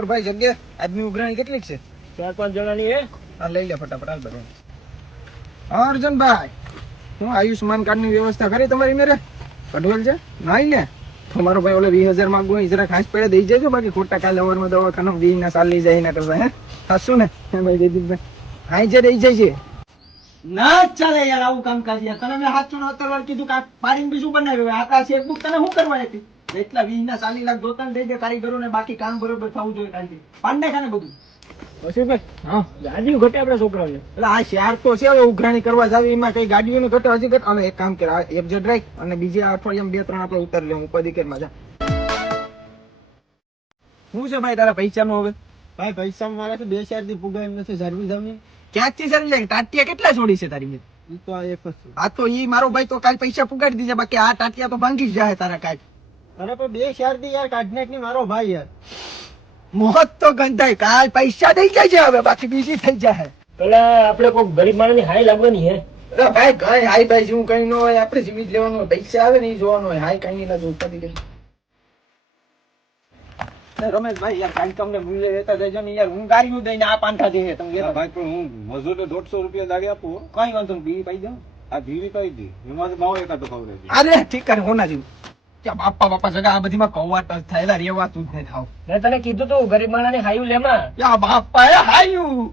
और भाई जग्गे आदमी उघराणी કેટલી છે? 4-5 જણાની હે. હા લઈ લે ફટાફટ હાલ બધું. અર્જુનભાઈ હું આયુષ્માન કાર્ડ ની વ્યવસ્થા કરી તમારી મેરે કઢવેલ છે નહીં ને તમારો ભાઈ ઓલે 20,000 માંગુ હોય જરા ખાસ પડે દઈ જજો બાકી ખોટા કાલે ઓવરમાં દવાખાના 20 ના ચાલી જાય ને તો હે હાસુ ને હે ભાઈ જયદીપભાઈ હાઈ જે દઈ જાય છે ના ચાલે યાર આવું કામ કાજ યાર. તને મેં હાથ નો તલવાર કીધું કે પાડીને બીજું બનાવ્યું. આકાશ ચેકબુક તને શું કરવા હતી? એટલા 20 ના 40 લાખ જોતા દઈ દે કારીગરોને, બાકી કામ બરોબર થવું જોઈએ કાલથી. પાંડે ખાને બધું. વસીભાઈ હા ગાડીઓ ઘટે આપડા છોકરાઓને. એટલે આ શહેર તો છે હવે ઉઘરાણી કરવા જાવી એમાં કઈ ગાડીઓને ઘટે હજી ઘટે અને એક કામ કર આ FZ રાખ અને બીજે અઠવાડિયામાં 2-3 આપણે ઉતાર લે હું પદીકેરમાં જા શું છે ભાઈ તારા પૈસાનું હવે ભાઈ પૈસા મારા તો 2 શેર થી પુગાય એમ નથી. સર્વિસ આવી ક્યાંથી સર જાય ટાટિયા કેટલા છોડી છે તારી મેં ઈ તો આ એક જ છે. આ તો ઈ મારો ભાઈ તો કાલ પૈસા પુગાડી દીધા બાકી આ ટાટિયા તો ભાંગી જ જાય તારા કાલ અરે પણ 2 શેર થી યાર કાઢનાક ની મારો ભાઈ યાર. મોહત તો ગંધાય કાલ પૈસા દઈ જાય છે હવે બાકી બીજી થઈ જાય પેલા આપણે કોઈ ગરીબ માણસની હાઈ લાગવાની હે. અરે ભાઈ કઈ હાઈ ભાઈ જેવું કઈ ન હોય આપણે જીવી જ લેવાનું હોય પૈસા આવે ને એ જોવાનું હોય હાઈ કઈ ના જોવું પડી ગઈ રમેશભાઈ યાર કાંઈ તમને ભૂલે રહેતા જજો ને યાર હું ગાડીઓ દઈને આ પાંઠા દે તમે હા ભાઈ પણ હું મજૂરને 150 રૂપિયા દાડી આપું હો. કઈ વાંધો નહીં બીડી પાઈ દઉં આ ભીડી પાઈ દી એમાં માવો એકાદો ખવડાવી દે. અરે ઠીક કરે હોના જેવું ત્યાં બાપા જગા આ બધીમાં કવાટ થયેલા રેવાતું જ નહીં થાવ મેં તને કીધું તું ગરીબ માણસની હાઈ લેમાં. યા બાપા એ હાયું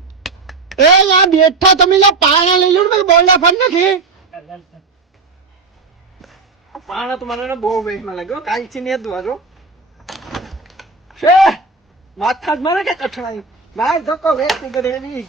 એ યાર બેઠા તમે લા પાણા લઈ લો ને બોલના ફન નથી. પાણા તો મને બહુ વેચમાં લાગ્યો કાલથી ને દો છે માથા જ મારે કે કઠણાઈ માર ધક્કો વેચતી કરે એની